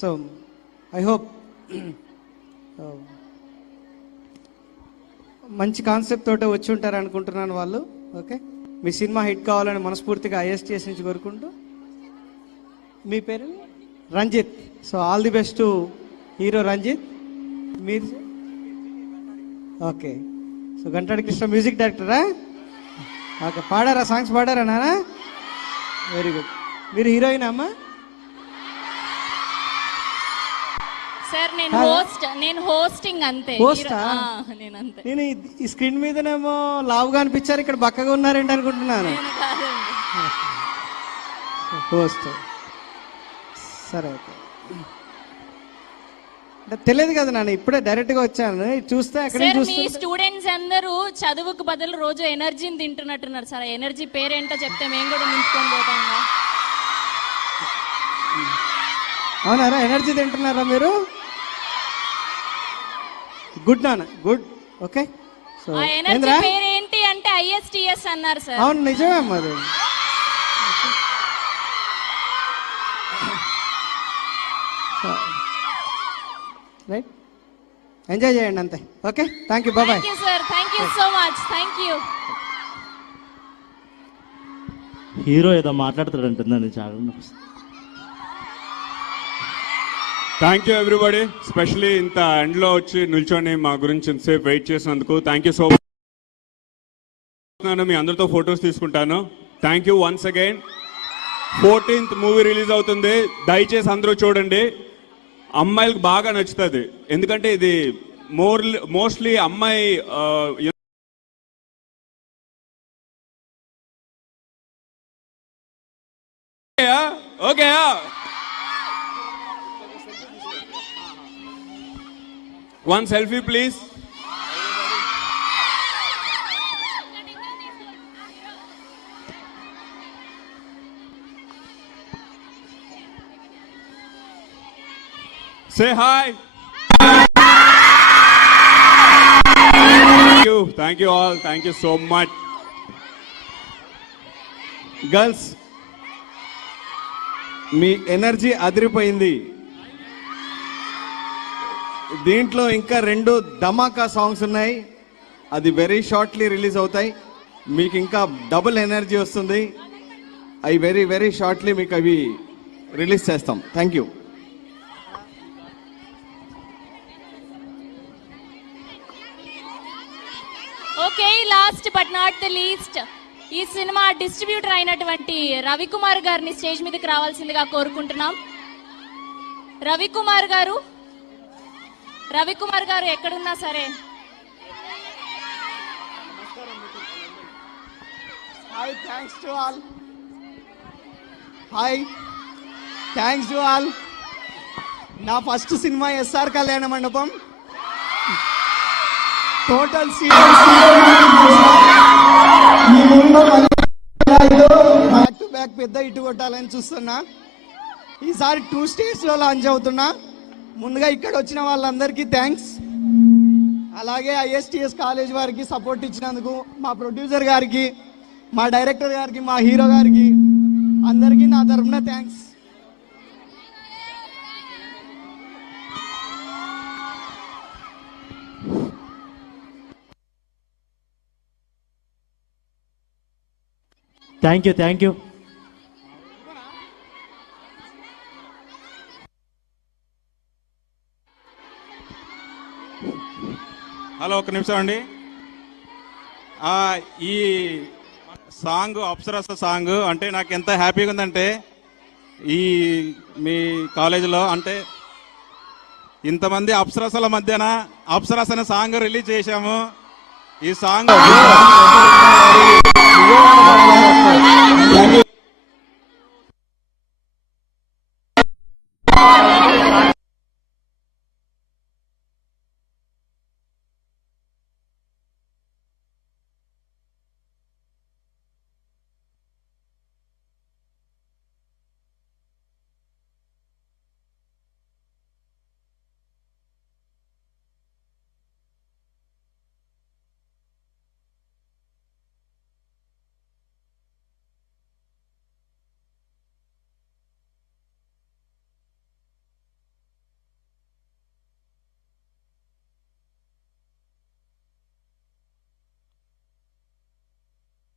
So I hope మంచి concept తోటే వచ్చి ఉంటారు అనుకుంటున్నాను వాళ్ళు. ఓకే, మీ సినిమా హిట్ కావాలని మనస్ఫూర్తిగా ఐఎస్టీఎస్ నుంచి కోరుకుంటూ. మీ పేరు Ranjith. So all the best to hero Ranjith. మీరు okay, so Gantadi Krishna music డైరెక్టరా? ఓకే, పాడారా? సాంగ్స్ పాడారా నానా? Very good. మీరు హీరోయిన్ అమ్మా? సార్ నేను హోస్టింగ్ అంతే. నేను ఈ స్క్రీన్ మీదనేమో లావుగా అనిపించారు, ఇక్కడ బక్కగా ఉన్నారేంటి అనుకుంటున్నాను. హోస్ట్ సరే, ఓకే. తెలియదు కదా నాన్న, ఇప్పుడే డైరెక్ట్ గా వచ్చాను. చూస్తే అక్కడ మీ స్టూడెంట్స్ అందరూ చదువుకు బదులు రోజు ఎనర్జీని తింటున్నట్టున్నారు సార్. ఎనర్జీ పేరేంటో చెప్తే మేము కూడా నింపుకొని పోతాం. అవునారా? ఎనర్జీ తింటున్నారా మీరు? గుడ్ నాన్న, గుడ్. ఓకే, సో ఎనర్జీ పేరేంటి అంటే ఐఎస్టీఎస్ అన్నారు సార్. అవును, నిజమే అమ్మా అది. రైట్, ఎంజాయ్ చేయండి అంతే. Okay, thank you, bye. Thank you sir, thank you so much, thank you. Hero ఏదో మాట్లాడుతాడంటుందండి, చాలా. థ్యాంక్ యూ ఎవ్రీబడి, స్పెషలీ ఇంత ఎండ్లో వచ్చి నిల్చొని మా గురించి ఇంతసేపు వెయిట్ చేసినందుకు థ్యాంక్ యూ సో మచ్. మీ అందరితో ఫొటోస్ తీసుకుంటాను. Thank you once again. 14th movie release అవుతుంది, దయచేసి అందరూ చూడండి. అమ్మాయిలకు బాగా నచ్చుతుంది, ఎందుకంటే ఇది మోస్ట్లీ అమ్మాయి okay. One selfie, please. Say hi. Thank you all. Thank you so much. Girls, me energy అదిరిపోయింది. దీంట్లో ఇంకా 2 ధమాకా సాంగ్స్ ఉన్నాయి, అది వెరీ షార్ట్లీ రిలీజ్ అవుతాయి. మీకు ఇంకా డబుల్ ఎనర్జీ వస్తుంది. అవి వెరీ వెరీ షార్ట్లీ మీకు అవి రిలీజ్ చేస్తాం. Thank you. Okay, last but not the least, ఈ సినిమా డిస్ట్రిబ్యూటర్ అయినటువంటి రవికుమార్ గారిని స్టేజ్ మీదకి రావాల్సిందిగా కోరుకుంటున్నాం. రవికుమార్ గారు ఎక్కడున్నా సరే. Hi, thanks to all. నా ఫస్ట్ సినిమా ఎస్ఆర్ కళ్యాణ మండపం. టోటల్ బ్యాక్ టు బ్యాక్ పెద్ద ఇటు కొట్టాలని చూస్తున్నా. ఈసారి 2 స్టేట్స్లో లాంచ్ అవుతున్నా. ముందుగా ఇక్కడ వచ్చిన వాళ్ళందరికీ థ్యాంక్స్. అలాగే ఐఎస్టీఎస్ కాలేజ్ వారికి సపోర్ట్ ఇచ్చినందుకు, మా ప్రొడ్యూసర్ గారికి, మా డైరెక్టర్ గారికి, మా హీరో గారికి, అందరికీ నా తరఫున థ్యాంక్స్. Thank you. హలో, ఒక నిమిషం అండి. ఈ సాంగ్ అప్సరస సాంగ్ అంటే నాకు ఎంత హ్యాపీగా ఉందంటే, ఈ మీ కాలేజీలో అంటే ఇంతమంది అప్సరసల మధ్యన అప్సరస అనే సాంగ్ రిలీజ్ చేశాము. ఈ సాంగ్